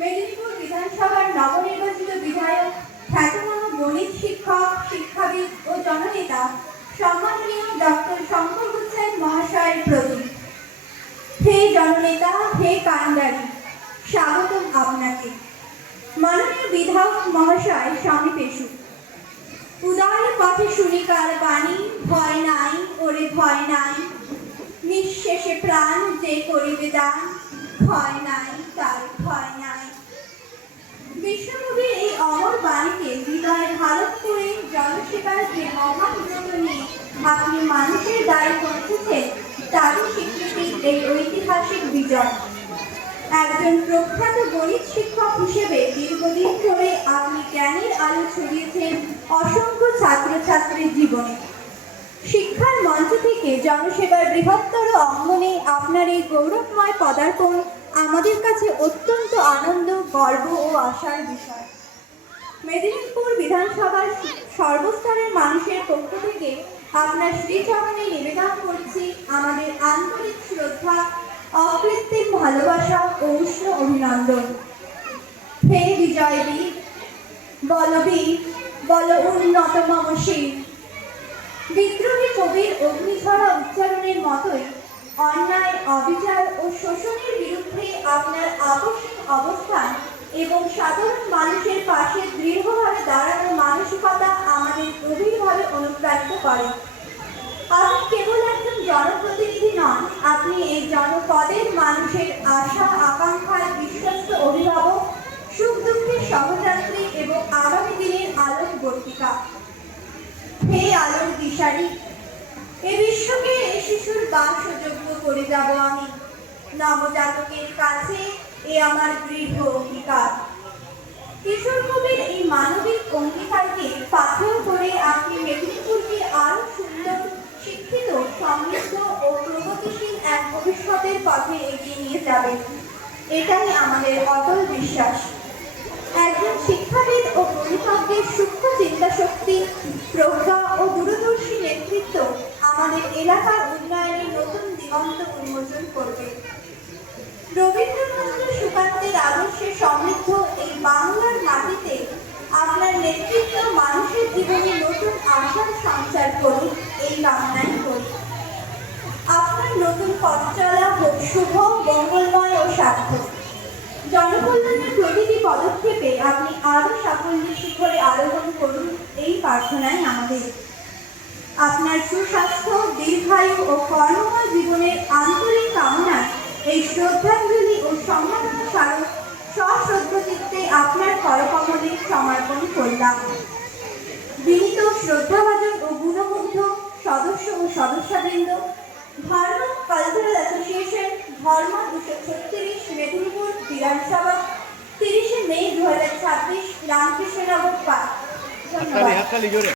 মেদিনীপুর বিধানসভার নবনির্বাচিত বিধায়ক, খ্যাতনামা গণিত শিক্ষক, শিক্ষাবিদ ও জননেতা সম্মাননীয় ডক্টর শঙ্কর গুচ্ছাই মহাশয়ের প্রতি। হে জননেতা, হে কান্ডারি, স্বাগতম আপনাকে। মাননীয় বিধায়ক মহাশয় সমীপেষু। উদার পথে শুনিকার বাণী, ভয় নাই ওরে ভয় নাই, নিঃশেষে প্রাণ যে করিবে দান, ভয় নাই তার ভয় নাই। বিশ্বকবির এই অমর বাণীকে হৃদয়ে ধারণ করে জনসেবার যে মহান ব্রত নিয়ে আপনি মানুষের দায় পৌঁছেছেন, তারই স্বীকৃতি এই ঐতিহাসিক বিজয়। একজন প্রখ্যাত গণিত শিক্ষক হিসেবে দীর্ঘদিন ধরে আপনি জ্ঞানের আলো ছড়িয়েছেন অসংখ্য ছাত্রছাত্রীর জীবনে। শিক্ষার মঞ্চ থেকে জনসেবার বৃহত্তর অঙ্গনে আপনার এই গৌরবময় পদার্পণ আমাদের কাছে অত্যন্ত আনন্দ, গর্ব ও আশার বিষয়। মেদিনীপুর বিধানসভার সর্বস্তরের মানুষের পক্ষ থেকে আপনার শ্রীচরণে নিবেদন করছি আমাদের আন্তরিক শ্রদ্ধা, অকৃত্রিম ভালোবাসা ও উষ্ণ অভিনন্দন। হে বিজয়বীর, বলবীর, বল উন্নত মম শির। বিদ্রোহী কবির অগ্নিঝরা উচ্চারণের মতোই অন্যায়, অবিচার ও শোষণের বিরুদ্ধে আপনার আকস্মিক অবস্থান এবং সাধারণ মানুষের পাশে দৃঢ়ভাবে দাঁড়ানোর মানসিকতা আমাদের গভীরভাবে অনুপ্রাণিত করে। আপনি কেবল একজন জনপ্রতিনিধি নন, আপনি এই জনপদের মানুষের আশা আকাঙ্ক্ষার বিশ্বস্ত অভিভাবক, সুখ দুঃখের সহযাত্রী এবং আগামী দিনের আলোক বর্তিকা। হে আলোর দিশারি, এ বিশ্বকে এ শিশুর বাসযোগ্য করে যাব আমি। নবজাতকের কাছে এ আমার দৃঢ় অঙ্গীকার। কিশোর কবির এই মানবিক অঙ্গীকারকে পাথেয় করে আপনি মেদিনীপুরকে আরো সুন্দর, শিক্ষিত, সমৃদ্ধ ও প্রগতিশীল এক ভবিষ্যতের পথে এগিয়ে নিয়ে যাবেন, এটাই আমাদের অটল বিশ্বাস। একজন শিক্ষাবিদ ও গণিতজ্ঞের সূক্ষ্ম চিন্তাশক্তি, প্রজ্ঞা ও দূরদর্শী নেতৃত্ব আমাদের এলাকার উন্নয়নে নতুন দিগন্ত উন্মোচন করবে। রবীন্দ্রনাথ সুকান্তের আদর্শে সমৃদ্ধ এই বাংলার মাটিতে আপনার নেতৃত্ব মানুষের জীবনে নতুন আশার সঞ্চার করুন, এই কামনাই করি। আপনার নতুন পথ চলা হোক শুভ, মঙ্গলময় ও সার্থক। জনকল্যাণের প্রতিটি পদক্ষেপে আপনি আরো সাফল্যের শিখরে আরোহণ করুন, এই প্রার্থনাই আমাদের। আপনার সুস্বাস্থ্য, দীর্ঘায়ু ও কর্মময় জীবনের আন্তরিক কামনায় এই শ্রদ্ধাঞ্জলি ও সম্মাননা স্মারক সশ্রদ্ধ চিত্তে আপনার করকমলে সমর্পণ করলাম। বিনীত শ্রদ্ধাভাজন ও গুণমুগ্ধ সদস্য ও সদস্যবৃন্দ, ধর্ম কালচারাল অ্যাসোসিয়েশন, ধর্ম 236, মেদিনীপুর বিধানসভা, 30 মে 2026, রামকৃষ্ণনগর পার্ক। ধন্যবাদ।